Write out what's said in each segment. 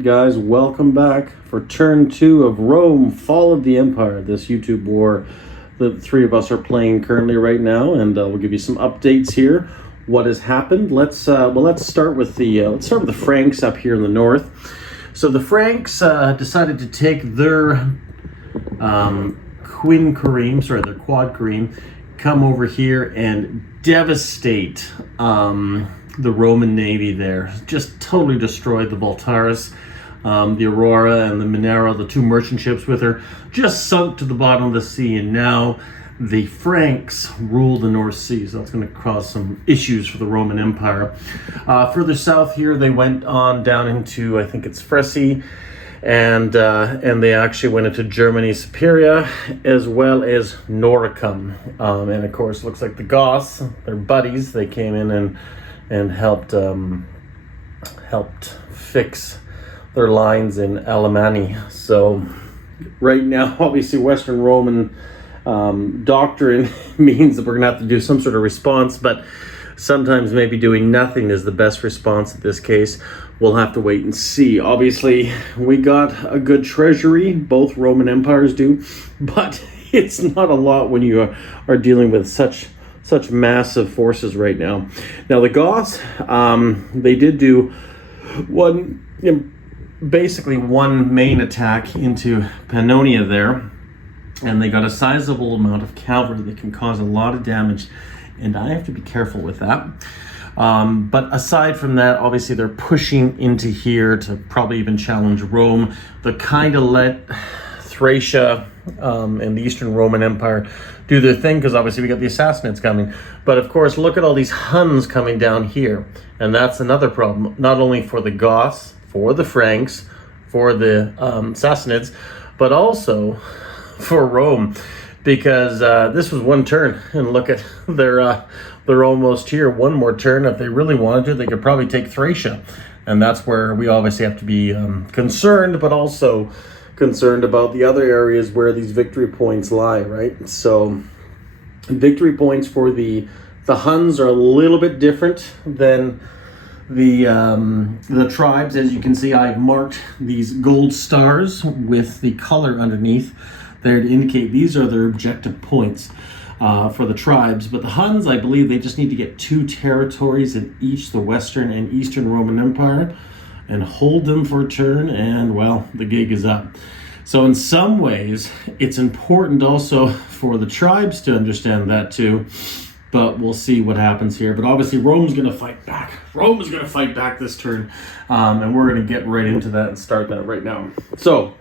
right, guys, welcome back for turn 2 of Rome, Fall of the Empire, this YouTube war the three of us are playing currently right now, and we'll give you some updates here. What has happened? Let's start with the Franks up here in the north. So the Franks decided to take their their quad Kareem, come over here and devastate the Roman navy there. Just totally destroyed the Voltaris, the Aurora and the Minero, the two merchant ships with her, just sunk to the bottom of the sea. And now the Franks rule the North Sea, so that's going to cause some issues for the Roman Empire. Further south here, they went on down into, I think it's Fresi, and they actually went into Germany, Superia, as well as Noricum. And of course, it looks like the Goths, their buddies, they came in and helped fix their lines in Alemanni. So right now, obviously, Western Roman doctrine means that we're going to have to do some sort of response, but sometimes maybe doing nothing is the best response in this case. We'll have to wait and see. Obviously, we got a good treasury, both Roman empires do, but it's not a lot when you are dealing with such massive forces right now. Now the Goths, they did do basically one main attack into Pannonia there, and they got a sizable amount of cavalry that can cause a lot of damage, and I have to be careful with that. But aside from that, obviously they're pushing into here to probably even challenge Rome. They kind of let Thracia and the Eastern Roman Empire do their thing, because obviously we got the Assassinates coming. But of course, look at all these Huns coming down here, and that's another problem, not only for the Goths, for the Franks, for the Sassanids, but also for Rome, because this was one turn, and look at they're almost here. One more turn, if they really wanted to, they could probably take Thracia, and that's where we obviously have to be concerned, but also concerned about the other areas where these victory points lie, right? So victory points for the Huns are a little bit different than the tribes. As you can see, I've marked these gold stars with the color underneath there to indicate these are their objective points for the tribes. But the Huns, I believe they just need to get 2 territories in each the Western and Eastern Roman Empire and hold them for a turn, and well, the gig is up. So in some ways, it's important also for the tribes to understand that too, but we'll see what happens here. But obviously, Rome's going to fight back. Rome is going to fight back this turn, and we're going to get right into that and start that right now. So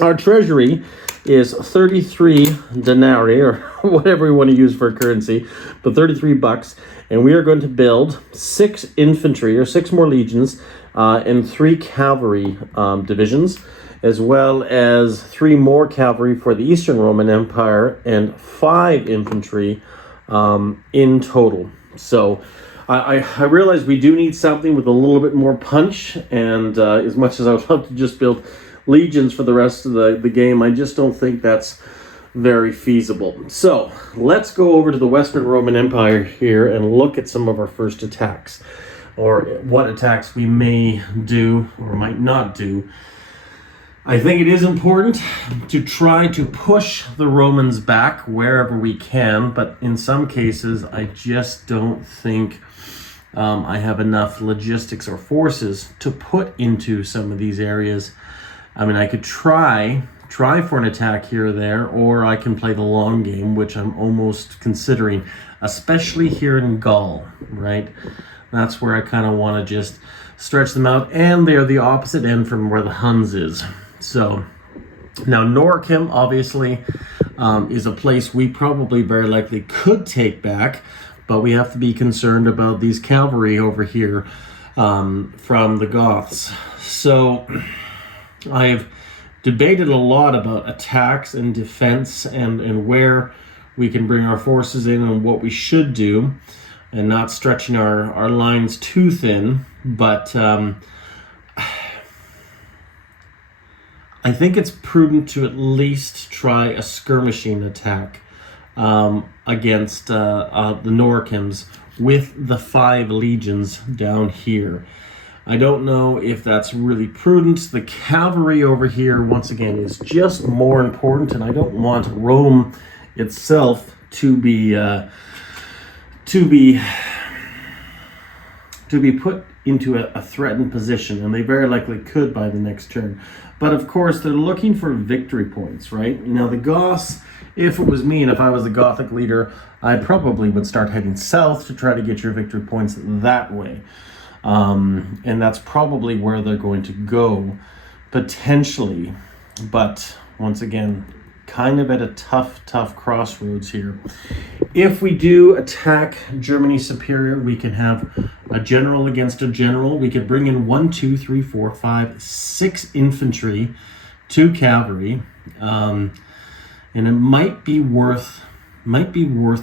our treasury is 33 denarii, or whatever we want to use for currency, but 33 bucks, and we are going to build 6 infantry, or 6 more legions, and 3 cavalry divisions, as well as 3 more cavalry for the Eastern Roman Empire, and 5 infantry in total. So I realize we do need something with a little bit more punch, and as much as I would love to just build legions for the rest of the game, I just don't think that's very feasible. So let's go over to the Western Roman Empire here and look at some of our first attacks, or what attacks we may do or might not do. I think it is important to try to push the Romans back wherever we can, but in some cases, I just don't think I have enough logistics or forces to put into some of these areas. I mean, I could try for an attack here or there, or I can play the long game, which I'm almost considering, especially here in Gaul, right? That's where I kind of want to just stretch them out, and they're the opposite end from where the Huns is. So now Noricum obviously is a place we probably very likely could take back, but we have to be concerned about these cavalry over here from the Goths. So I've debated a lot about attacks and defense, and where we can bring our forces in and what we should do, and not stretching our lines too thin. But I think it's prudent to at least try a skirmishing attack against the Noricums with the 5 legions down here. I don't know if that's really prudent. The cavalry over here, once again, is just more important, and I don't want Rome itself to be put into a threatened position, and they very likely could by the next turn. But of course, they're looking for victory points, right? Now, the Goths, if it was me and if I was the Gothic leader, I probably would start heading south to try to get your victory points that way. And that's probably where they're going to go, potentially. But once again, kind of at a tough crossroads here. If we do attack Germany Superior, we can have a general against a general. We could bring in 1, 2, 3, 4, 5, 6 infantry, 2 cavalry, and it might be worth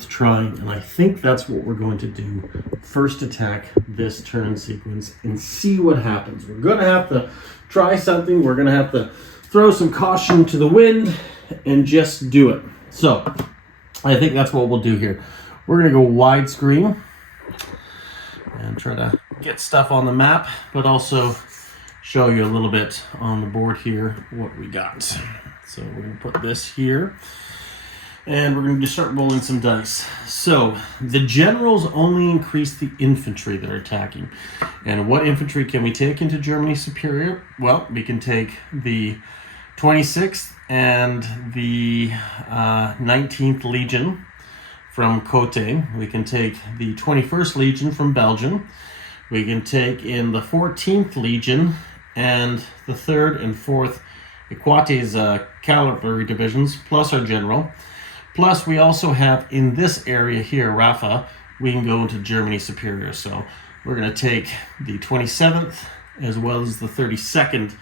trying, and I think that's what we're going to do. First attack this turn sequence and see what happens. We're going to have to try something. We're going to have to throw some caution to the wind and just do it. So I think that's what we'll do here. We're going to go widescreen and try to get stuff on the map, but also show you a little bit on the board here what we got. So we're going to put this here. And we're going to start rolling some dice. So the generals only increase the infantry that are attacking. And what infantry can we take into Germany Superior? Well, we can take the 26th and the 19th Legion from Côte. We can take the 21st Legion from Belgium. We can take in the 14th Legion and the 3rd and 4th Equates cavalry divisions, plus our general. Plus, we also have in this area here, Rafa, we can go into Germany Superior. So we're going to take the 27th as well as the 32nd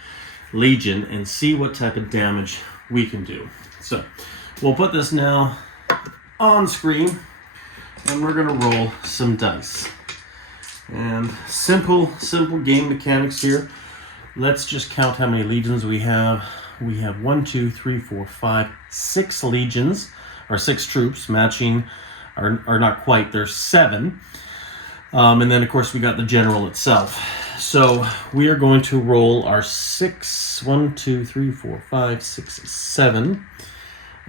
Legion and see what type of damage we can do. So we'll put this now on screen and we're going to roll some dice. And simple game mechanics here. Let's just count how many legions we have. We have 1, 2, 3, 4, 5, 6 legions. Or 6 troops matching, are not quite, there's 7. And then, of course, we got the general itself. So we are going to roll our 6, 1, 2, 3, 4, 5, 6, 7.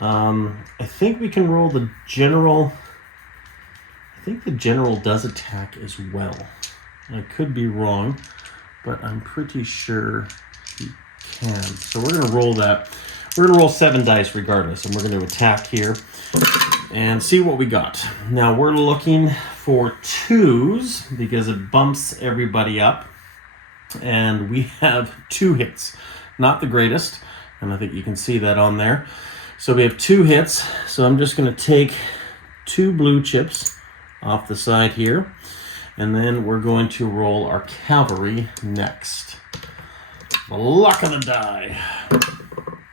I think we can roll the general. I think the general does attack as well. I could be wrong, but I'm pretty sure he can. So we're going to roll that. We're going to roll 7 dice regardless, and we're going to attack here and see what we got. Now, we're looking for 2s because it bumps everybody up, and we have 2 hits. Not the greatest, and I think you can see that on there. So we have 2 hits, so I'm just going to take 2 blue chips off the side here, and then we're going to roll our cavalry next. The luck of the die.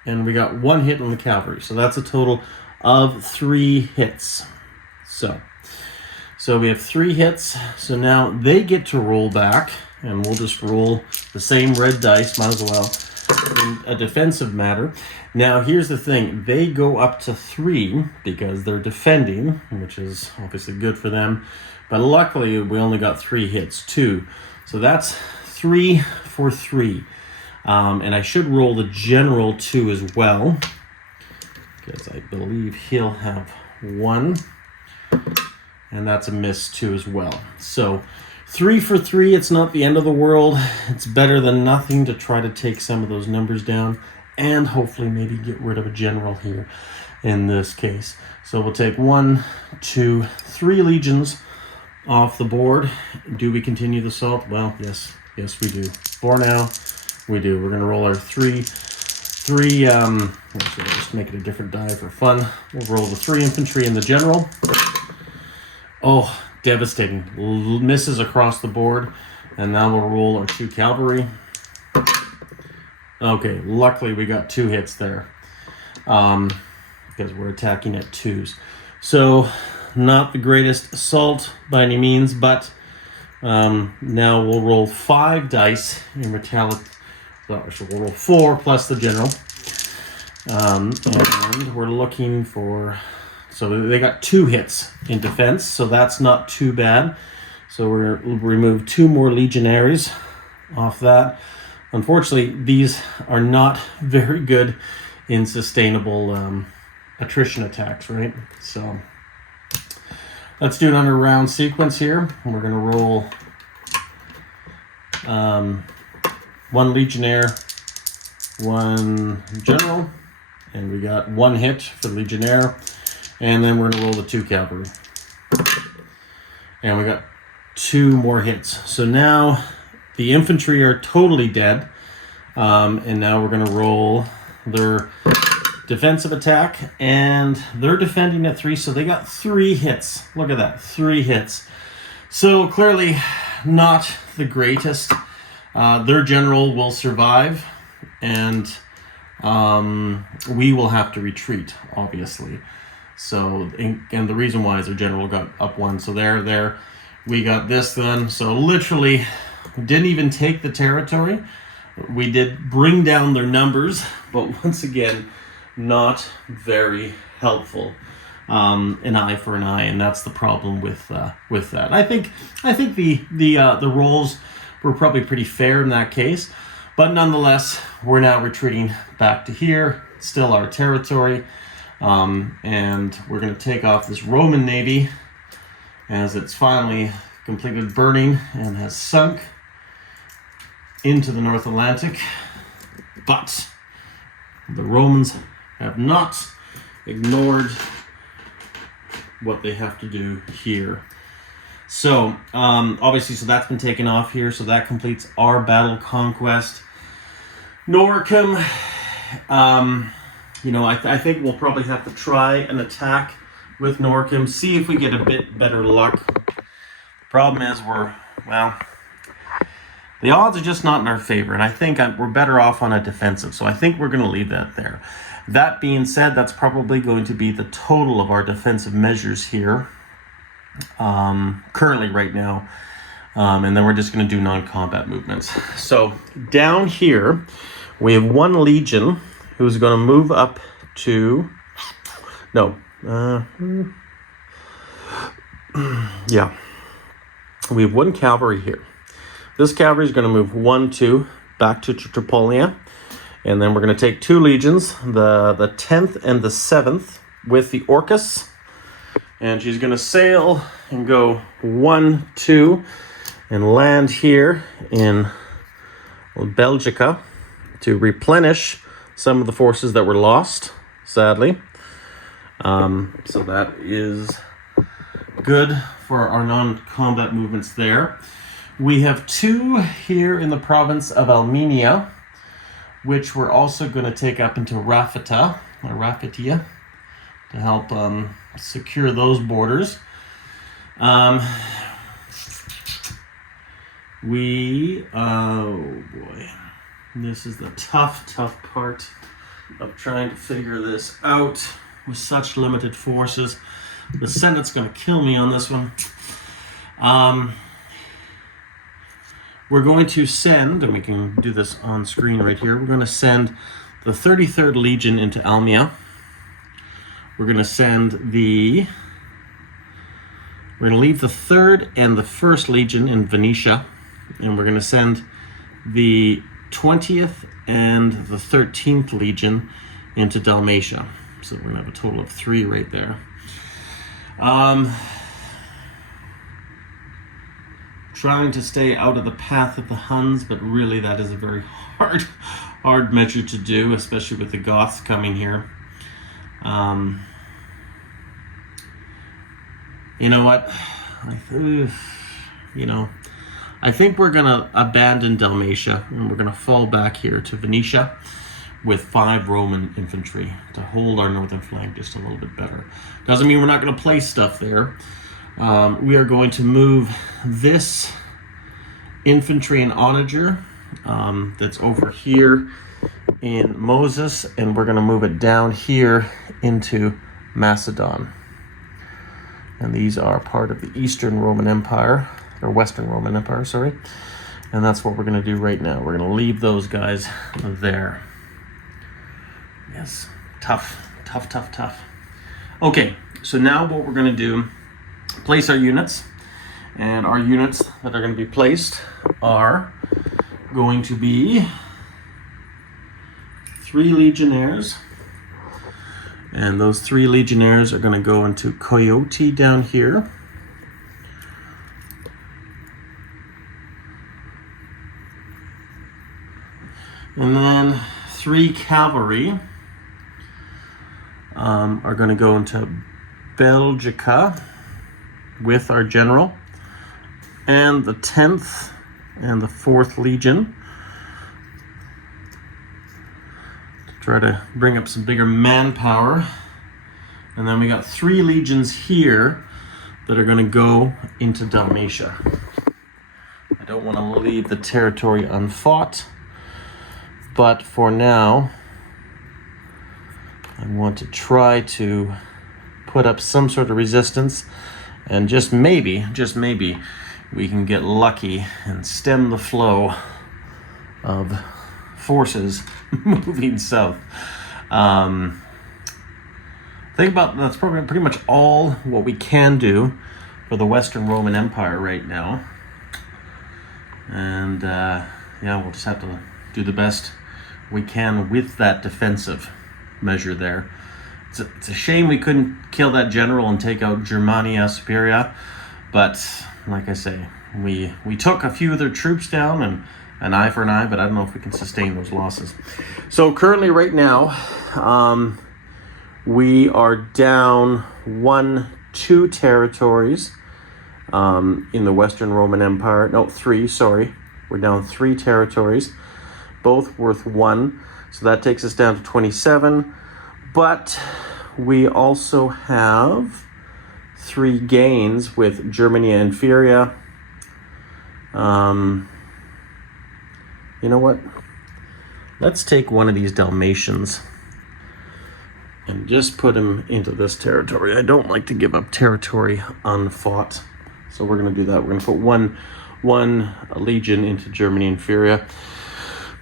And we got 1 hit on the cavalry. So that's a total of 3 hits. So we have 3 hits. So now they get to roll back. And we'll just roll the same red dice, might as well, in a defensive matter. Now here's the thing. They go up to 3 because they're defending, which is obviously good for them. But luckily, we only got 3 hits, 2. So that's 3 for 3. And I should roll the general 2 as well, because I believe he'll have 1, and that's a miss 2 as well. So 3 for 3, it's not the end of the world. It's better than nothing to try to take some of those numbers down and hopefully maybe get rid of a general here in this case. So we'll take 1, 2, 3 legions off the board. Do we continue the assault? Well, yes we do. For now, we do. We're going to roll our 3, actually I'll just make it a different die for fun. We'll roll the 3 infantry and the general. Oh, devastating. Misses across the board. And now we'll roll our 2 cavalry. Okay, luckily we got 2 hits there. Because we're attacking at 2s. So, not the greatest assault by any means, but now we'll roll 5 dice in retaliation. So we'll roll 4 plus the general. And we're looking for... So they got 2 hits in defense, so that's not too bad. So we'll remove 2 more legionaries off that. Unfortunately, these are not very good in sustainable attrition attacks, right? So let's do it on a round sequence here. We're going to roll one Legionnaire, one General, and we got one hit for the Legionnaire, and then we're going to roll the 2 Cavalry. And we got 2 more hits. So now the infantry are totally dead, and now we're going to roll their defensive attack, and they're defending at 3, so they got 3 hits. Look at that, 3 hits. So clearly not the greatest. Their general will survive, and we will have to retreat, obviously. So, and the reason why is their general got up 1, so there. We got this then. So literally, didn't even take the territory. We did bring down their numbers, but once again, not very helpful. An eye for an eye, and that's the problem with that. I think the rolls were probably pretty fair in that case, but nonetheless, we're now retreating back to here, still our territory, and we're going to take off this Roman navy as it's finally completed burning and has sunk into the North Atlantic. But the Romans have not ignored what they have to do here. So obviously, so that's been taken off here, so that completes our battle conquest. Noricum, I think we'll probably have to try an attack with Noricum, see if we get a bit better luck. Problem is the odds are just not in our favor, and I think we're better off on a defensive, so I think we're going to leave that there. That being said, that's probably going to be the total of our defensive measures here, currently right now, and then we're just going to do non-combat movements. So down here, we have 1 legion who's going to move up to, we have 1 cavalry here. This cavalry is going to move 1, 2 back to Tripolia. And then we're going to take 2 legions, the 10th and the 7th, with the Orcus. And she's going to sail and go 1, 2, and land here in Belgica to replenish some of the forces that were lost, sadly. So that is good for our non-combat movements there. We have 2 here in the province of Armenia, which we're also going to take up into Rafatia to help secure those borders. This is the tough part of trying to figure this out with such limited forces. The Senate's going to kill me on this one. We're going to send, and we can do this on screen right here, we're going to send the 33rd Legion into Almia. We're going to leave the 3rd and the 1st Legion in Venetia, and we're going to send the 20th and the 13th Legion into Dalmatia. So we're going to have a total of 3 right there. Trying to stay out of the path of the Huns, but really that is a very hard measure to do, especially with the Goths coming here. You know what? I think we're going to abandon Dalmatia, and we're going to fall back here to Venetia with 5 Roman infantry to hold our northern flank just a little bit better. Doesn't mean we're not going to place stuff there. We are going to move this infantry and onager that's over here in Moses, and we're going to move it down here into Macedon. And these are part of the Eastern Roman Empire, or Western Roman Empire, sorry. And that's what we're going to do right now. We're going to leave those guys there. Yes, tough. Okay, so now what we're going to do, place our units. And our units that are going to be placed are going to be 3 legionnaires. And those 3 legionnaires are going to go into Coyote down here. And then 3 cavalry are going to go into Belgica with our general. And the 10th and the 4th Legion to try to bring up some bigger manpower. And then we got 3 legions here that are going to go into Dalmatia. I don't want to leave the territory unfought. But for now, I want to try to put up some sort of resistance, and just maybe, we can get lucky and stem the flow of forces moving south. Think about that's probably pretty much all what we can do for the Western Roman Empire right now. And yeah, we'll just have to do the best we can with that defensive measure there. It's a shame we couldn't kill that general and take out Germania Superia, but like I say, we took a few of their troops down, and an eye for an eye, but I don't know if we can sustain those losses. So currently right now, we are down 2 territories in the Western Roman Empire. No, 3, sorry. We're down 3 territories, both worth 1. So that takes us down to 27. But we also have 3 gains with Germania Inferior. You know what? Let's take one of these Dalmatians and just put him into this territory. I don't like to give up territory unfought. So we're going to do that. We're going to put one legion into Germany Inferior.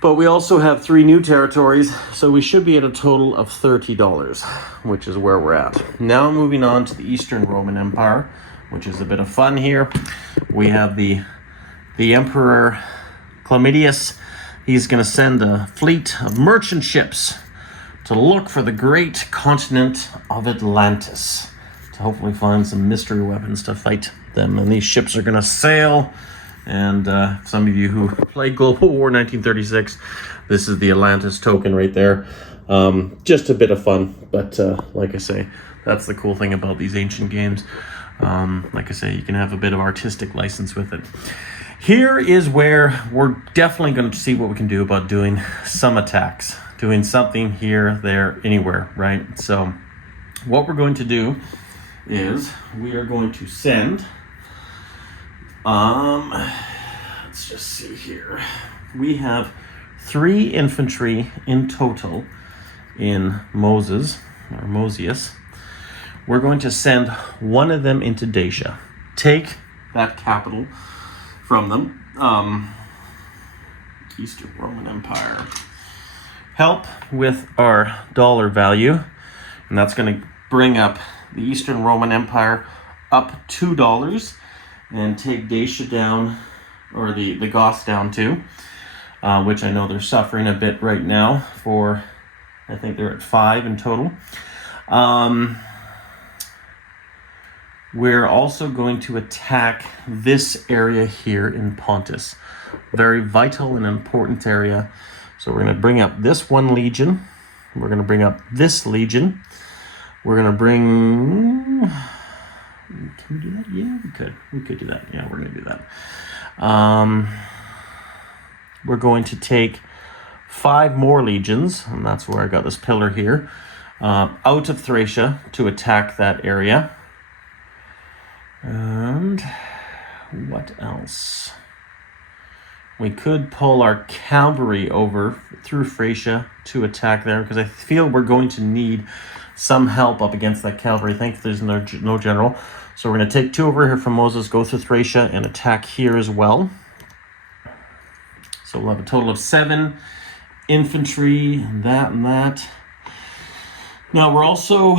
But we also have 3 new territories, so we should be at a total of $30, which is where we're at. Now moving on to the Eastern Roman Empire, which is a bit of fun here. We have the Emperor Chlamydius. He's going to send a fleet of merchant ships to look for the great continent of Atlantis, to hopefully find some mystery weapons to fight them. And these ships are going to sail. And some of you who played Global War 1936, this is the Atlantis token right there. Just a bit of fun, but like I say, that's the cool thing about these ancient games. Like I say, you can have a bit of artistic license with it. Here is where we're definitely going to see what we can do about doing some attacks, doing something here, there, anywhere, right? So what we're going to do is we are going to send... let's just see here. We have 3 infantry in total in Moses. We're going to send one of them into Dacia. Take that capital from them. Eastern Roman Empire. Help with our dollar value. And that's going to bring up the Eastern Roman Empire up $2. And take Dacia down, or the Goths down too, which I know they're suffering a bit right now for, I think they're at 5 in total. We're also going to attack this area here in Pontus. Very vital and important area. So we're going to bring up this 1 legion. We're going to bring up this legion. We're going to bring... Can we do that? Yeah, we could. We could do that. Yeah, we're going to do that. We're going to take 5 more legions, and that's where I got this pillar here, out of Thracia to attack that area. And what else? We could pull our cavalry over through Thracia to attack there, because I feel we're going to need some help up against that cavalry. Thankfully, there's no general. So we're going to take 2 over here from Moses, go through Thracia, and attack here as well. So we'll have a total of 7 infantry, and that. Now we're also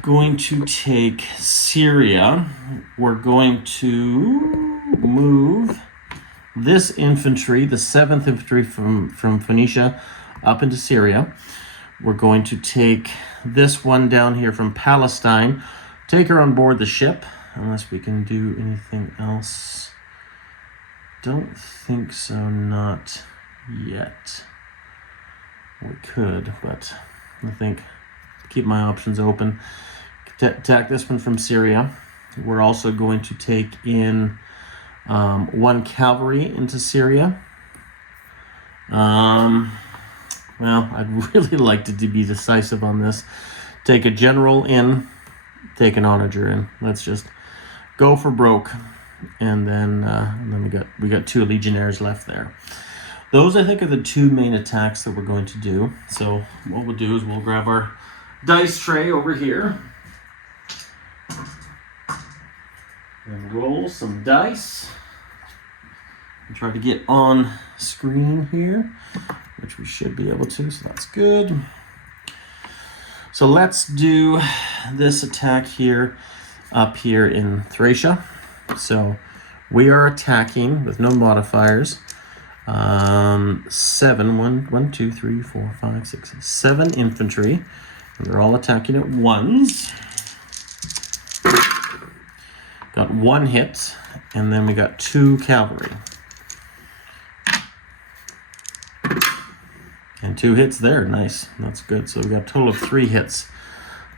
going to take Syria. We're going to move this infantry, the 7th Infantry from Phoenicia up into Syria. We're going to take this one down here from Palestine, take her on board the ship, unless we can do anything else. Don't think so, not yet. We could, but I think keep my options open. Attack this one from Syria. We're also going to take in 1 cavalry into Syria. Well, I'd really like to be decisive on this. Take a general in, take an onager in. Let's just go for broke. And then we got 2 legionnaires left there. Those, I think, are the 2 main attacks that we're going to do. So what we'll do is we'll grab our dice tray over here and roll some dice and try to get on screen here, which we should be able to, so that's good. So let's do this attack here, up here in Thracia. So we are attacking with no modifiers. 7 infantry, and they're all attacking at ones. Got 1 hit, and then we got 2 cavalry. And 2 hits there, nice, that's good. So we got a total of 3 hits.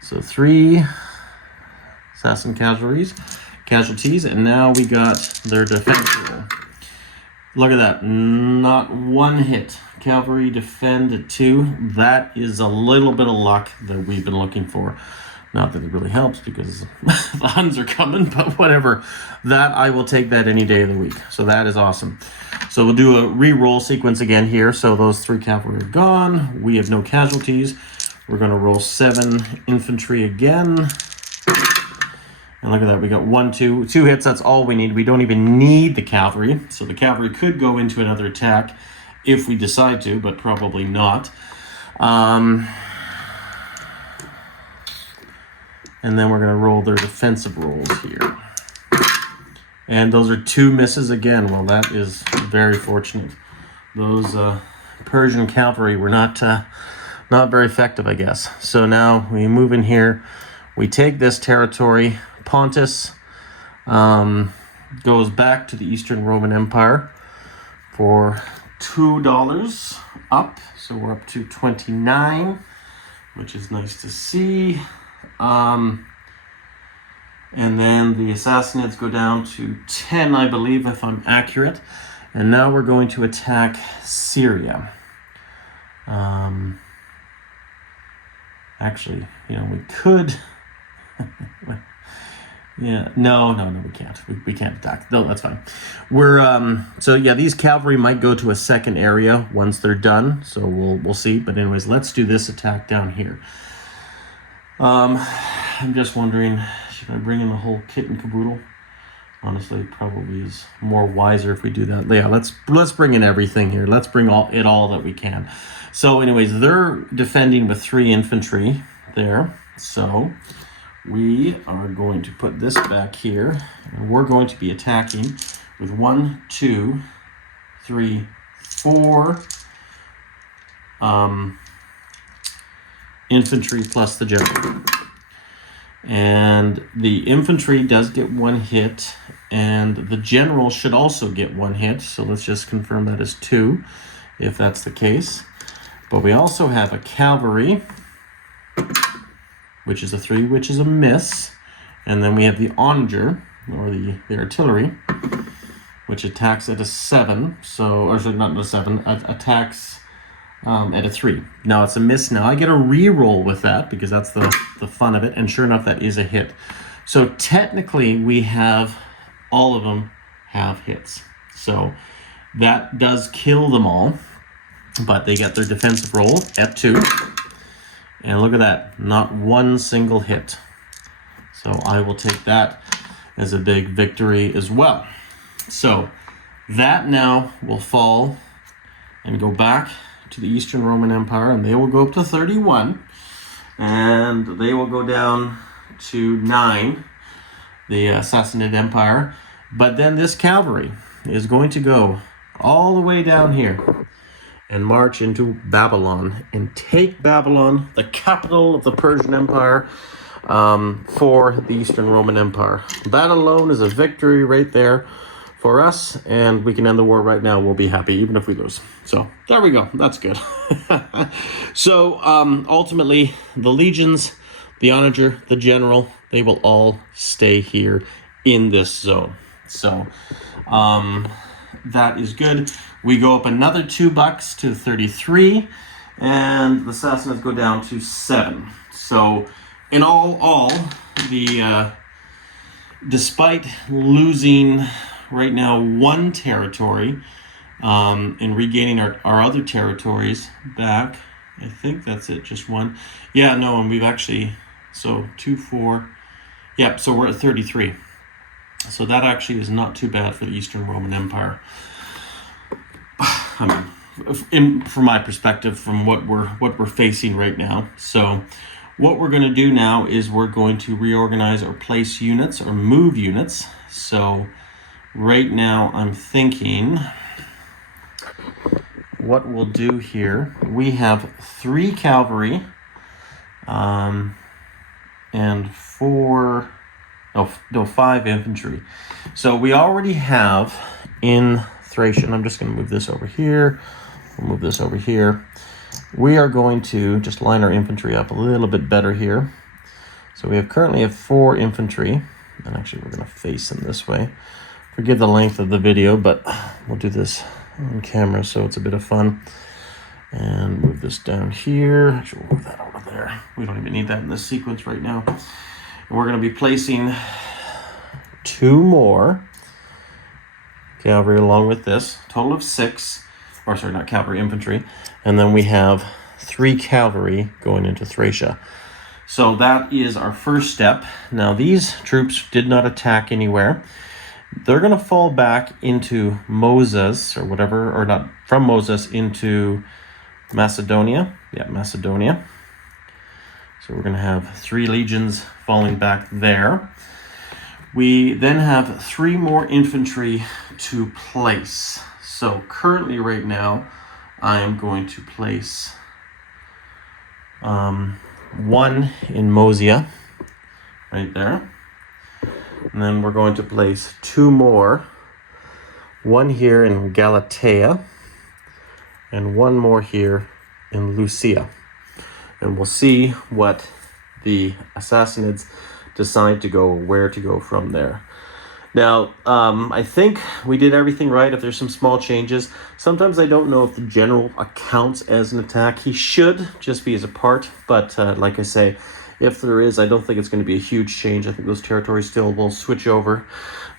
So 3 assassin casualties, and now we got their defense roll. Look at that, not 1 hit. Cavalry defend at 2. That is a little bit of luck that we've been looking for. Not that it really helps because the Huns are coming, but whatever. That, I will take that any day of the week. So that is awesome. So we'll do a re-roll sequence again here. So those 3 cavalry are gone. We have no casualties. We're going to roll 7 infantry again. And look at that, we got 2 hits, that's all we need. We don't even need the cavalry. So the cavalry could go into another attack if we decide to, but probably not. And then we're gonna roll their defensive rolls here. And those are 2 misses again. Well, that is very fortunate. Those Persian cavalry were not very effective, I guess. So now we move in here, we take this territory. Pontus goes back to the Eastern Roman Empire for $2 up. So we're up to 29, which is nice to see. And then the Assassinids go down to 10, I believe, if I'm accurate. And now we're going to attack Syria. Actually, we could... Yeah, no, we can't. We can't attack. No, that's fine. We're so yeah, these cavalry might go to a second area once they're done. So we'll see. But anyways, let's do this attack down here. I'm just wondering, should I bring in the whole kit and caboodle? Honestly, it probably is more wiser if we do that. Yeah, let's bring in everything here. Let's bring all that we can. So anyways, they're defending with 3 infantry there. So we are going to put this back here, and we're going to be attacking with 1, 2, 3, 4 infantry plus the general. And the infantry does get 1 hit, and the general should also get 1 hit. So let's just confirm that is 2, if that's the case. But we also have a cavalry, which is a 3, which is a miss. And then we have the onager, or the artillery, which attacks at a 7. So, or sorry, not a 7, attacks at a 3. Now it's a miss. Now I get a re-roll with that because that's the fun of it. And sure enough, that is a hit. So technically we have, all of them have hits. So that does kill them all, but they get their defensive roll at 2. And look at that, not 1 single hit. So I will take that as a big victory as well. So that now will fall and go back to the Eastern Roman Empire, and they will go up to 31, and they will go down to 9, the Sassanid Empire. But then this cavalry, is going to go all the way down here and march into Babylon and take Babylon, the capital of the Persian Empire, for the Eastern Roman Empire. That alone is a victory right there for us, and we can end the war right now. We'll be happy even if we lose. So there we go. That's good. So ultimately, the legions, the onager, the general, they will all stay here in this zone. So that is good. We go up another $2 to 33, and the Sassanids go down to 7. So in all, the despite losing right now 1 territory and regaining our other territories back, I think that's it, just 1. Yeah, no, and we've actually, so 2, 4, yep, so we're at 33. So that actually is not too bad for the Eastern Roman Empire. I mean, from my perspective, from what we're facing right now. So what we're going to do now is we're going to reorganize or place units or move units. So right now I'm thinking what we'll do here, we have 3 cavalry and 5 infantry. So we already have in Thracian, I'm just going to move this over here, we'll move this over here. We are going to just line our infantry up a little bit better here. So we currently have 4 infantry, and actually we're going to face them this way. Forgive the length of the video, but we'll do this on camera so it's a bit of fun. And move this down here. Actually, we'll move that over there. We don't even need that in this sequence right now. And we're going to be placing 2 more cavalry along with this, total of 6, or sorry, not cavalry, infantry. And then we have 3 cavalry going into Thracia. So that is our first step. Now these troops did not attack anywhere. They're going to fall back into Moses or whatever, or not from Moses into Macedonia. Yeah, Macedonia. So we're going to have 3 legions falling back there. We then have 3 more infantry to place. So currently right now, I am going to place 1 in Mosia, right there. And then we're going to place 2 more. 1 here in Galatia, and 1 more here in Lucia. And we'll see what the Sassanids decide to go, where to go from there. Now, I think we did everything right. If there's some small changes, sometimes I don't know if the general counts as an attack. He should just be as a part, but like I say, if there is, I don't think it's going to be a huge change. I think those territories still will switch over.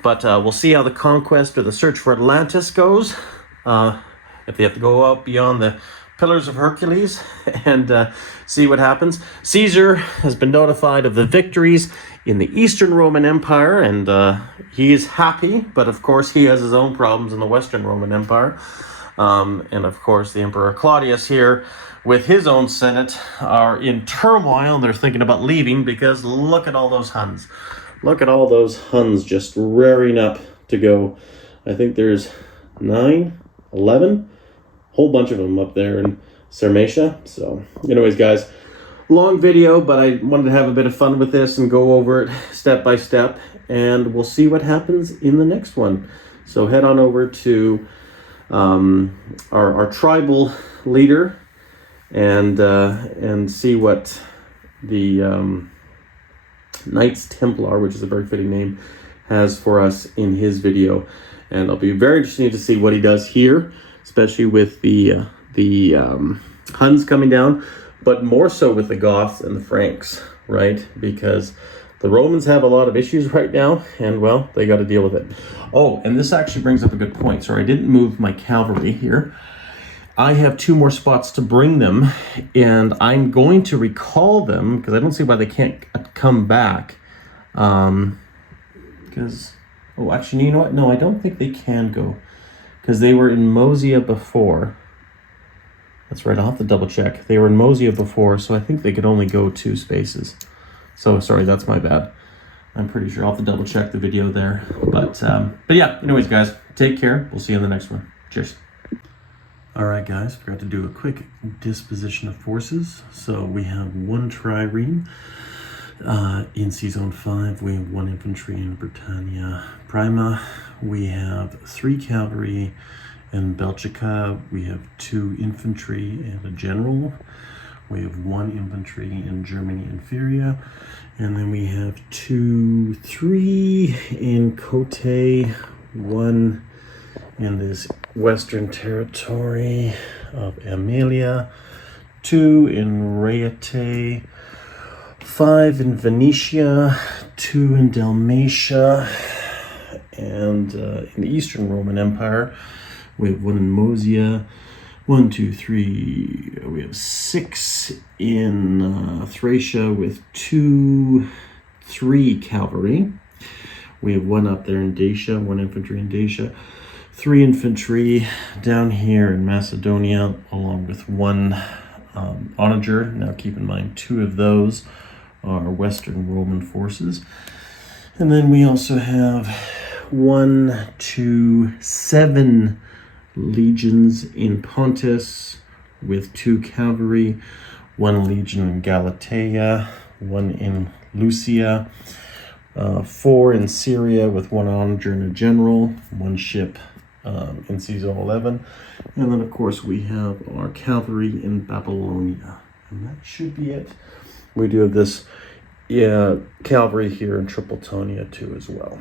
But we'll see how the conquest or the search for Atlantis goes. If they have to go out beyond the Pillars of Hercules and see what happens. Caesar has been notified of the victories in the Eastern Roman Empire, and he is happy, but of course he has his own problems in the Western Roman Empire. And of course the Emperor Claudius here with his own Senate are in turmoil. They're thinking about leaving because look at all those Huns. Look at all those Huns just rearing up to go. I think there's 9, 11, whole bunch of them up there in Sarmatia. So anyways, guys, long video, but I wanted to have a bit of fun with this and go over it step by step, and we'll see what happens in the next one. So head on over to our tribal leader and see what the Knights Templar, which is a very fitting name, has for us in his video. And I'll be very interested to see what he does here, especially with the Huns coming down, but more so with the Goths and the Franks, right? Because the Romans have a lot of issues right now, and well, they got to deal with it. Oh, and this actually brings up a good point. Sorry, I didn't move my cavalry here. I have 2 more spots to bring them, and I'm going to recall them because I don't see why they can't come back. Because, oh, actually, you know what? No, I don't think they can go because they were in Mosia before. That's right, I'll have to double check. They were in Mosia before, so I think they could only go 2 spaces. So, sorry, that's my bad. I'm pretty sure. I'll have to double check the video there. But yeah, anyways, guys, take care. We'll see you in the next one. Cheers. All right, guys, forgot to do a quick disposition of forces. So we have 1 trireme in C-Zone 5. We have 1 infantry in Britannia Prima. We have 3 cavalry in Belgica. We have 2 infantry and a general. We have 1 infantry in Germany Inferior. And then we have 3 in Côte, 1 in this Western territory of Amelia, 2 in Raiate, 5 in Venetia, 2 in Dalmatia, and in the Eastern Roman Empire, we have 1 in Moesia, 1, 2, 3, we have 6 in Thracia with 3 cavalry. We have 1 up there in Dacia, 1 infantry in Dacia, 3 infantry down here in Macedonia, along with 1 onager. Now keep in mind 2 of those are Western Roman forces. And then we also have 1, 2, 7 legions in Pontus with 2 cavalry, 1 legion in Galatia, 1 in Lucia, 4 in Syria with 1 onager and a general, 1 ship in C-Zone 11, and then of course we have our cavalry in Babylonia, and that should be it. We do have this cavalry here in Tripolitania too as well.